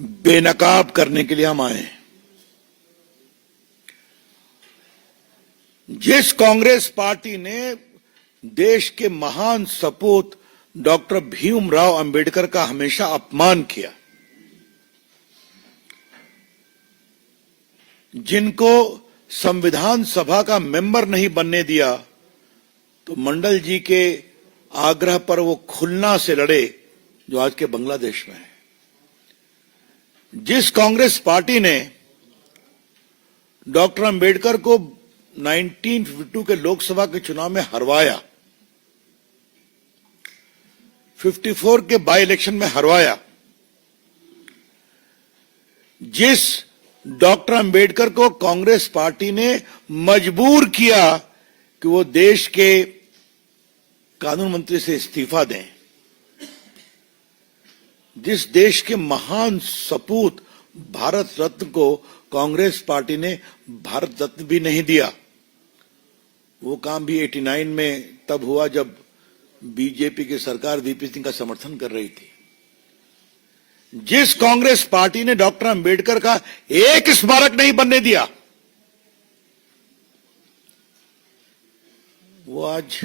बेनकाब करने के लिए हम आए हैं। जिस कांग्रेस पार्टी ने देश के महान सपूत डॉक्टर भीमराव अंबेडकर का हमेशा अपमान किया, जिनको संविधान सभा का मेंबर नहीं बनने दिया, तो मंडल जी के आग्रह पर वो खुलना से लड़े जो आज के बांग्लादेश में है। जिस कांग्रेस पार्टी ने डॉक्टर अंबेडकर को 1952 के लोकसभा के चुनाव में हरवाया, 54 के बाई इलेक्शन में हरवाया, जिस डॉक्टर अंबेडकर को कांग्रेस पार्टी ने मजबूर किया कि वो देश के कानून मंत्री से इस्तीफा दें, जिस देश के महान सपूत भारत रत्न को कांग्रेस पार्टी ने भारत रत्न भी नहीं दिया, वो काम भी 89 में तब हुआ जब बीजेपी की सरकार वीपी सिंह का समर्थन कर रही थी। जिस कांग्रेस पार्टी ने डॉक्टर अंबेडकर का एक स्मारक नहीं बनने दिया, वो आज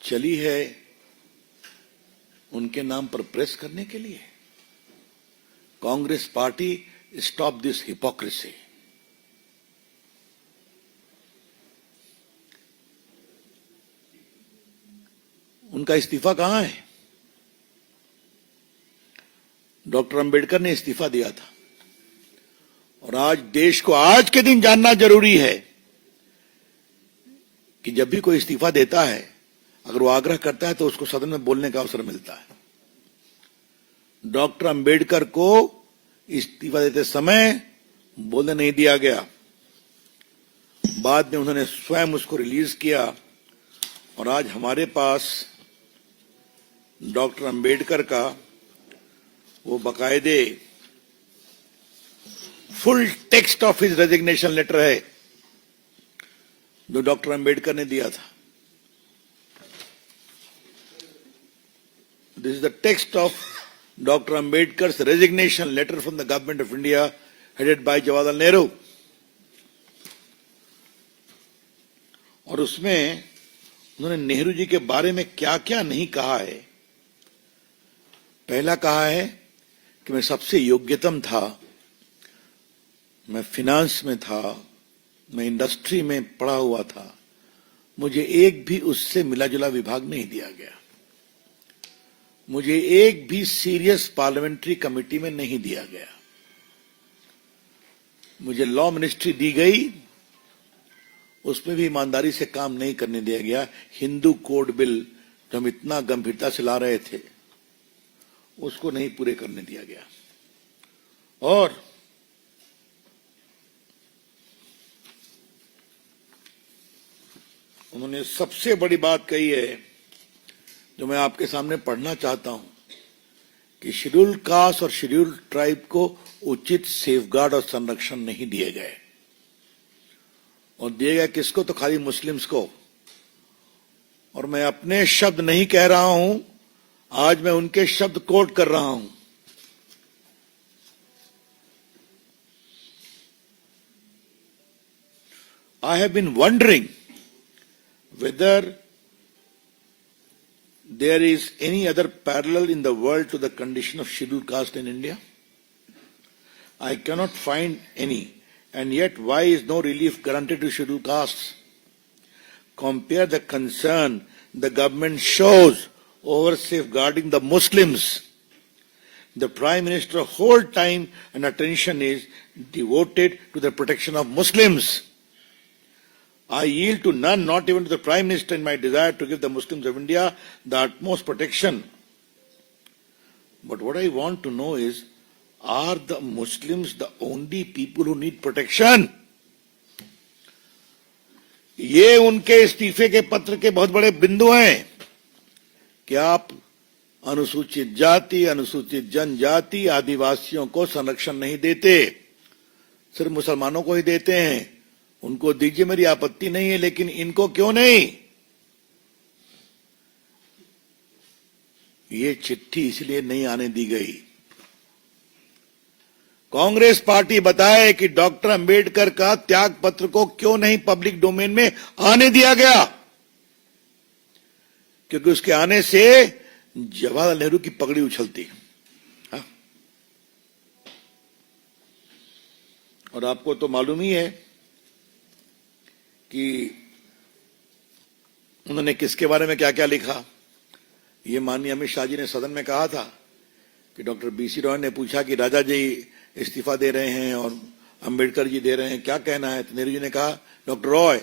चली है उनके नाम पर प्रेस करने के लिए। Congress party, stop this hypocrisy. उनका इस्तीफा कहां है? डॉक्टर अंबेडकर ने इस्तीफा दिया था, और आज देश को आज के दिन जानना जरूरी है कि जब भी कोई इस्तीफा देता है, अगर वो आग्रह करता है तो उसको सदन में बोलने का अवसर मिलता है। डॉक्टर अंबेडकर को इस्तीफा देते समय बोलने नहीं दिया गया। बाद में उन्होंने स्वयं उसको रिलीज किया, और आज हमारे पास डॉक्टर अंबेडकर का वो बाकायदे full text of his resignation letter है जो डॉक्टर अंबेडकर ने दिया था। This is the text of doctor Ambedkar's resignation letter from the government of India headed by Jawaharlal Nehru. और उसमें उन्होंने नेहरू जी के बारे में क्या क्या नहीं कहा है। पहला कहा है कि मैं सबसे योग्यतम था, मैं फिनांस में था, मैं इंडस्ट्री में पढ़ा हुआ था, मुझे एक भी उससे मिला जुला विभाग नहीं दिया गया, मुझे एक भी सीरियस पार्लियामेंट्री कमेटी में नहीं दिया गया, मुझे लॉ मिनिस्ट्री दी गई, उसमें भी ईमानदारी से काम नहीं करने दिया गया। हिंदू कोड बिल जो हम इतना गंभीरता से ला रहे थे, उसको नहीं पूरे करने दिया गया। और उन्होंने सबसे बड़ी बात कही है जो मैं आपके सामने पढ़ना चाहता हूं कि शेड्यूल्ड कास्ट और शेड्यूल्ड ट्राइब को उचित सेफगार्ड और संरक्षण नहीं दिए गए। और दिए गए किसको? तो खाली मुस्लिम्स को। और मैं अपने शब्द नहीं कह रहा हूं, आज मैं उनके शब्द कोट कर रहा हूं। I have been wondering whether there is any other parallel in the world to the condition of scheduled caste in India. I cannot find any, and yet why is no relief granted to scheduled castes? Compare the concern the government shows over safeguarding the Muslims. The Prime Minister's whole time and attention is devoted to the protection of Muslims. I yield to none, not even to the Prime Minister, in my desire to give the Muslims of India the utmost protection. But what I want to know is, are the Muslims the only people who need protection? ये उनके इस्तीफे के पत्र के बहुत बड़े बिंदु हैं कि आप अनुसूचित जाति, अनुसूचित जनजाति, आदिवासियों को संरक्षण नहीं देते, सिर्फ मुसलमानों को ही देते हैं। उनको दीजिए, मेरी आपत्ति नहीं है, लेकिन इनको क्यों नहीं? ये चिट्ठी इसलिए नहीं आने दी गई कांग्रेस पार्टी बताए कि डॉक्टर अंबेडकर का त्याग पत्र को क्यों नहीं पब्लिक डोमेन में आने दिया गया, क्योंकि उसके आने से जवाहरलाल नेहरू की पगड़ी उछलती। हाँ? और आपको तो मालूम ही है कि उन्होंने किसके बारे में क्या क्या लिखा। ये माननीय अमित शाह जी ने सदन में कहा था कि डॉक्टर बीसी रॉय ने पूछा कि राजा जी इस्तीफा दे रहे हैं और अंबेडकर जी दे रहे हैं, क्या कहना है? तो नेहरू जी ने कहा, doctor Roy,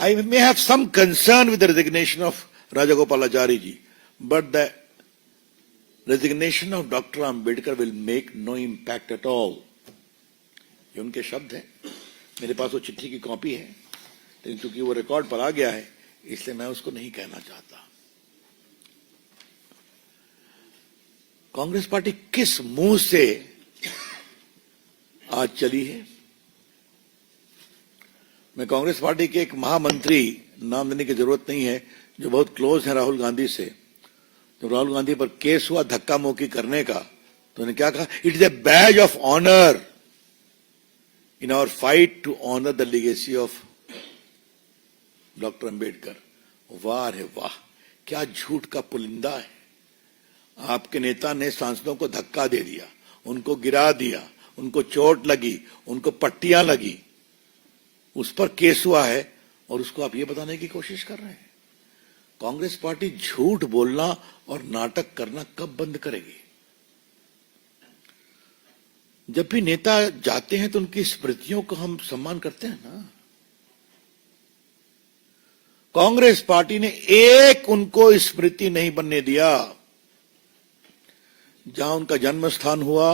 I may have some concern with the resignation of Rajagopalachari ji, but the resignation of Dr. Ambedkar will make no impact at all. ये उनके शब्द हैं। मेरे पास वो चिट्ठी की कॉपी है, लेकिन चूंकि वो रिकॉर्ड पर आ गया है, इसलिए मैं उसको नहीं कहना चाहता। कांग्रेस पार्टी किस मुंह से आज चली है? मैं कांग्रेस पार्टी के एक महामंत्री, नाम देने की जरूरत नहीं है, जो बहुत क्लोज है राहुल गांधी से, जब राहुल गांधी पर केस हुआ धक्का मुक्की करने का, तो उन्होंने क्या कहा? It is a badge of honour in our fight to honour the legacy of doctor Ambedkar. वाह रे वाह, क्या झूठ का पुलिंदा है। आपके नेता ने सांसदों को धक्का दे दिया, उनको गिरा दिया, उनको चोट लगी, उनको पट्टियां लगी, उस पर केस हुआ है, और उसको आप ये बताने की कोशिश कर रहे हैं। कांग्रेस पार्टी झूठ बोलना और नाटक करना कब बंद करेगी? जब भी नेता जाते हैं तो उनकी स्मृतियों को हम सम्मान करते हैं ना। कांग्रेस पार्टी ने एक उनको स्मृति नहीं बनने दिया। जहां उनका जन्म स्थान हुआ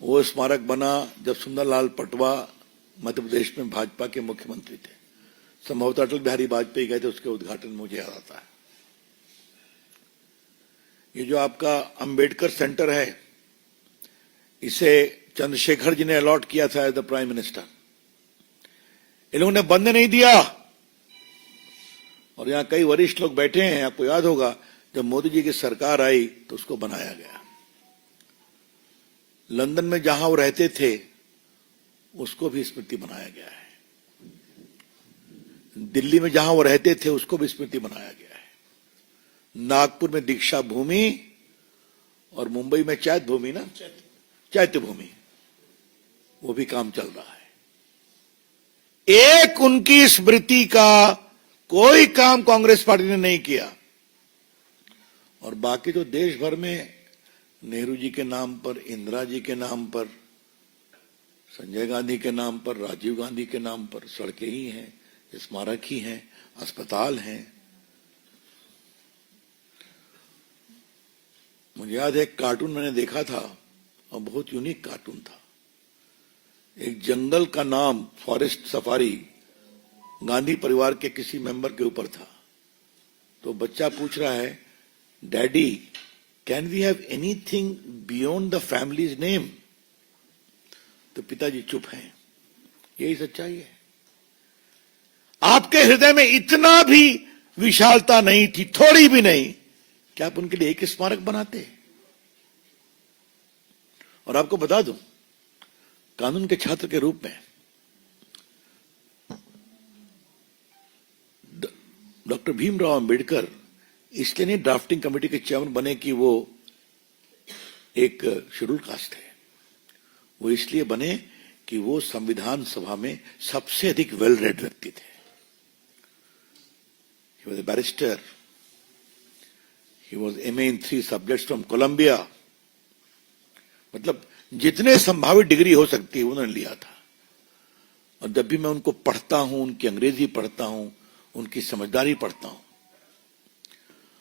वो स्मारक बना जब सुंदरलाल पटवा मध्य प्रदेश में भाजपा के मुख्यमंत्री थे। संभवतः अटल बिहारी वाजपेयी गए थे, उसके उद्घाटन मुझे याद आता है। ये जो आपका अंबेडकर सेंटर है, इसे चंद्रशेखर जी ने अलॉट किया था एज द प्राइम मिनिस्टर। इन लोगों ने बंद नहीं दिया, और यहां कई वरिष्ठ लोग बैठे हैं। आपको याद होगा जब मोदी जी की सरकार आई तो उसको बनाया गया। लंदन में जहां वो रहते थे उसको भी स्मृति बनाया गया है। दिल्ली में जहां वो रहते थे उसको भी स्मृति बनाया गया है। नागपुर में दीक्षा भूमि और मुंबई में चैत्य भूमि ना, चैत्य भूमि, वो भी काम चल रहा है। एक उनकी स्मृति का कोई काम कांग्रेस पार्टी ने नहीं किया। और बाकी तो देश भर में नेहरू जी के नाम पर, इंदिरा जी के नाम पर, संजय गांधी के नाम पर, राजीव गांधी के नाम पर सड़कें ही हैं, स्मारक ही हैं, अस्पताल हैं। मुझे याद है एक कार्टून मैंने देखा था, और बहुत यूनिक कार्टून था। एक जंगल का नाम फॉरेस्ट सफारी गांधी परिवार के किसी मेंबर के ऊपर था। तो बच्चा पूछ रहा है, daddy can we have anything beyond the family's name? तो पिताजी चुप हैं। यही सच्चाई है। आपके हृदय में इतना भी विशालता नहीं थी, थोड़ी भी नहीं, कि आप उनके लिए एक स्मारक बनाते। और आपको बता दूं, कानून के छात्र के रूप में डॉक्टर भीमराव अंबेडकर इसलिए नहीं ड्राफ्टिंग कमेटी के चेयरमैन बने कि वो एक शेड्यूल कास्ट है। वो इसलिए बने कि वो संविधान सभा में सबसे अधिक वेल रेड व्यक्ति थे। He was a barrister. He was MA in 3 subjects from Columbia. मतलब जितने संभावित डिग्री हो सकती है उन्होंने लिया था। और जब भी मैं उनको पढ़ता हूं, उनकी अंग्रेजी पढ़ता हूं, उनकी समझदारी पढ़ता हूं।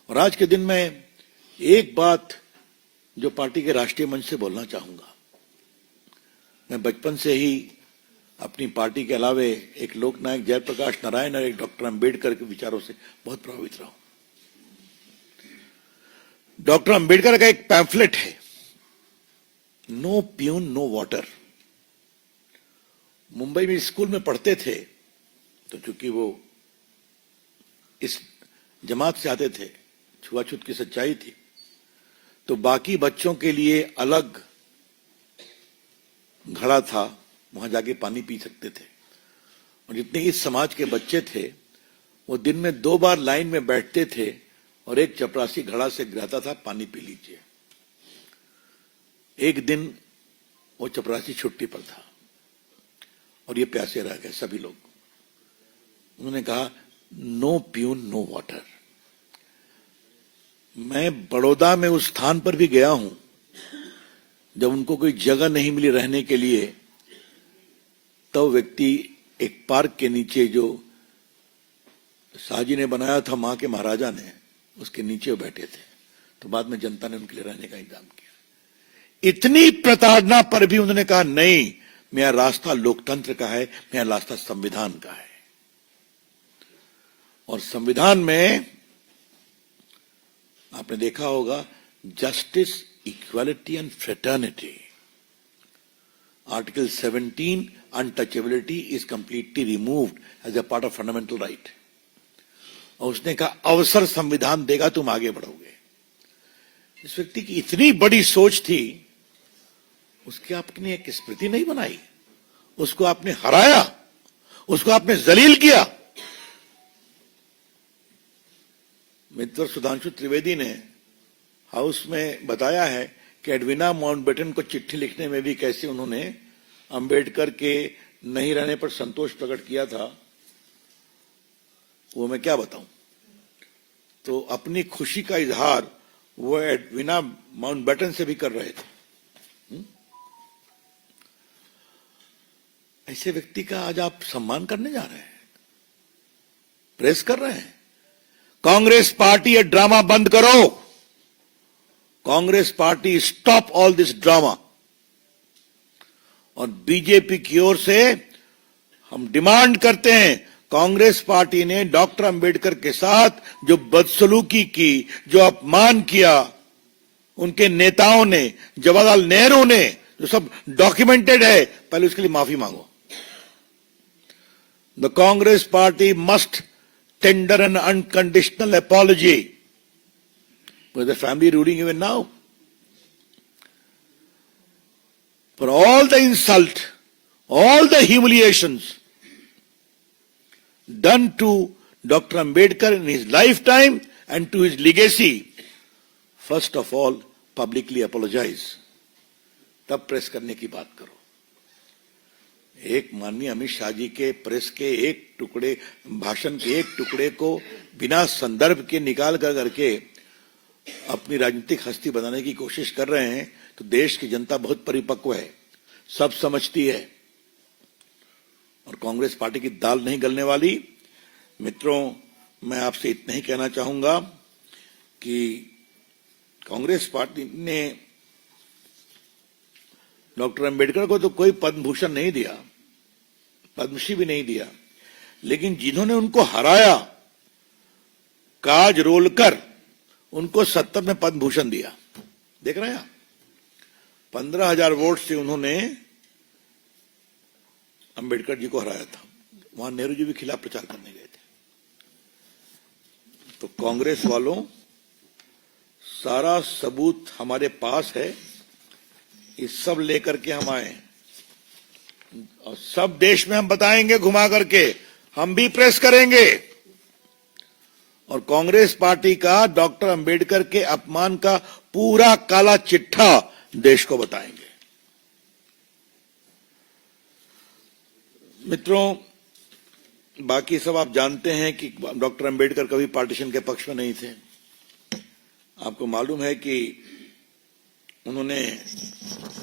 और आज के दिन में एक बात जो पार्टी के राष्ट्रीय मंच से बोलना चाहूंगा। मैं बचपन से ही अपनी पार्टी के अलावे एक लोकनायक जयप्रकाश नारायण और एक डॉक्टर अंबेडकर के विचारों से बहुत प्रभावित रहा हूं। डॉक्टर अंबेडकर का एक पैम्फलेट है, no peon no water. Mumbai में स्कूल में पढ़ते थे, तो चूंकि वो इस जमात से आते थे, छुआछूत की सच्चाई थी, तो बाकी बच्चों के लिए अलग घड़ा था, वहां जाके पानी पी सकते थे। और जितने इस समाज के बच्चे थे वो दिन में 2 बार लाइन में बैठते थे और एक चपरासी घड़ा से गिराता था, पानी पी लीजिए। एक दिन वो चपरासी छुट्टी पर था और ये प्यासे रह गए सभी लोग। उन्होंने कहा, नो प्यून नो वाटर। मैं बड़ौदा में उस स्थान पर भी गया हूं जब उनको कोई जगह नहीं मिली रहने के लिए, तब व्यक्ति एक पार्क के नीचे जो शाहजी ने बनाया था मां के महाराजा ने, उसके नीचे वो बैठे थे। तो बाद में जनता ने उनके लिए रहने का इंतजाम किया। इतनी प्रताड़ना पर भी उन्होंने कहा, नहीं, मेरा रास्ता लोकतंत्र का है, मेरा रास्ता संविधान का है। और संविधान में आपने देखा होगा, justice, equality and fraternity. Article 17, untouchability is completely removed as a part of fundamental right. और उसने कहा, अवसर संविधान देगा, तुम आगे बढ़ोगे। इस व्यक्ति की इतनी बड़ी सोच थी, उसकी आपने एक स्मृति नहीं बनाई, उसको आपने हराया, उसको आपने जलील किया। मित्र सुधांशु त्रिवेदी ने हाउस में बताया है कि एडविना माउंटबेटन को चिट्ठी लिखने में भी कैसे उन्होंने अंबेडकर के नहीं रहने पर संतोष प्रकट किया था, वो मैं क्या बताऊं। तो अपनी खुशी का इजहार वो एडविना माउंटबेटन से भी कर रहे थे। ऐसे व्यक्ति का आज आप सम्मान करने जा रहे हैं, प्रेस कर रहे हैं। कांग्रेस पार्टी ये ड्रामा बंद करो। Congress party, stop all this drama. और बीजेपी की ओर से हम डिमांड करते हैं, कांग्रेस पार्टी ने डॉक्टर अंबेडकर के साथ जो बदसलूकी की, जो अपमान किया, उनके नेताओं ने, जवाहरलाल नेहरू ने, जो सब डॉक्यूमेंटेड है, पहले उसके लिए माफी मांगो। The Congress party must tender an unconditional apology. With the family ruling even now. For all the insult, all the humiliations done to Dr. Ambedkar in his lifetime and to his legacy, first of all, publicly apologize. तब press करने की बात करो। एक माननीय अमित शाह जी के press के एक टुकड़े, भाषण के एक टुकड़े को बिना संदर्भ के निकाल कर करके अपनी राजनीतिक हस्ती बनाने की कोशिश कर रहे हैं, तो देश की जनता बहुत परिपक्व है, सब समझती है। और कांग्रेस पार्टी की दाल नहीं गलने वाली। मित्रों, मैं आपसे इतना ही कहना चाहूंगा कि कांग्रेस पार्टी ने डॉक्टर अंबेडकर को तो कोई पद्म भूषण नहीं दिया, पद्मश्री भी नहीं दिया, लेकिन जिन्होंने उनको हराया, काज रोलकर, उनको 70 में पद्म भूषण दिया। देख रहे हैं आप, 15,000 वोट से उन्होंने अंबेडकर जी को हराया था। वहां नेहरू जी भी खिलाफ प्रचार करने गए थे। तो कांग्रेस वालों, सारा सबूत हमारे पास है, ये सब लेकर के हम आए और सब देश में हम बताएंगे घुमा करके, हम भी प्रेस करेंगे और कांग्रेस पार्टी का डॉक्टर अंबेडकर के अपमान का पूरा काला चिट्ठा देश को बताएंगे। मित्रों, बाकी सब आप जानते हैं कि डॉक्टर अंबेडकर कभी पार्टीशन के पक्ष में नहीं थे। आपको मालूम है कि उन्होंने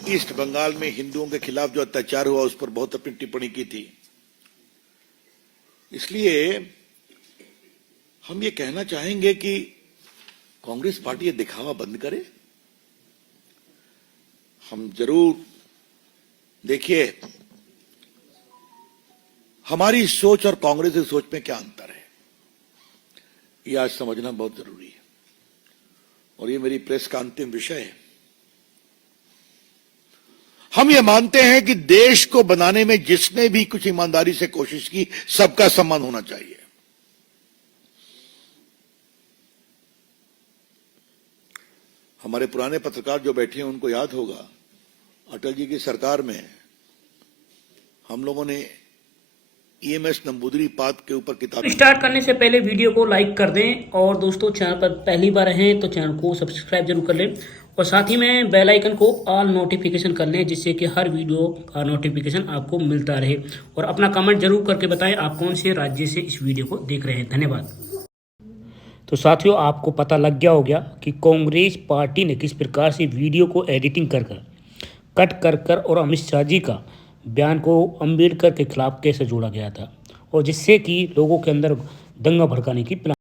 ईस्ट बंगाल में हिंदुओं के खिलाफ जो अत्याचार हुआ उस पर बहुत अपनी टिप्पणी की थी। इसलिए हम ये कहना चाहेंगे कि कांग्रेस पार्टी ये दिखावा बंद करे। हम जरूर, देखिए, हमारी सोच और कांग्रेस की सोच में क्या अंतर है, ये आज समझना बहुत जरूरी है। और ये मेरी प्रेस का अंतिम विषय है। हम ये मानते हैं कि देश को बनाने में जिसने भी कुछ ईमानदारी से कोशिश की, सबका सम्मान होना चाहिए। हमारे पुराने पत्रकार जो बैठे हैं उनको याद होगा, अटल जी की सरकार में हम लोगों ने ईएमएस नंबूदरी पात के ऊपर किताब स्टार्ट करने से पहले वीडियो को लाइक कर दें और दोस्तों चैनल पर पहली बार हैं तो चैनल को सब्सक्राइब जरूर कर लें और साथ ही में बेल आइकन को ऑल नोटिफिकेशन कर लें जिससे कि हर वीडियो का नोटिफिकेशन आपको मिलता रहे और अपना कमेंट जरूर करके बताएं आप कौन से राज्य से इस वीडियो को देख रहे हैं। धन्यवाद। तो साथियों आपको पता लग गया हो गया कि कांग्रेस पार्टी ने किस प्रकार से वीडियो को एडिटिंग कट कर और अमित शाह जी का बयान को अंबेडकर के खिलाफ कैसे जोड़ा गया था और जिससे कि लोगों के अंदर दंगा भड़काने की प्लान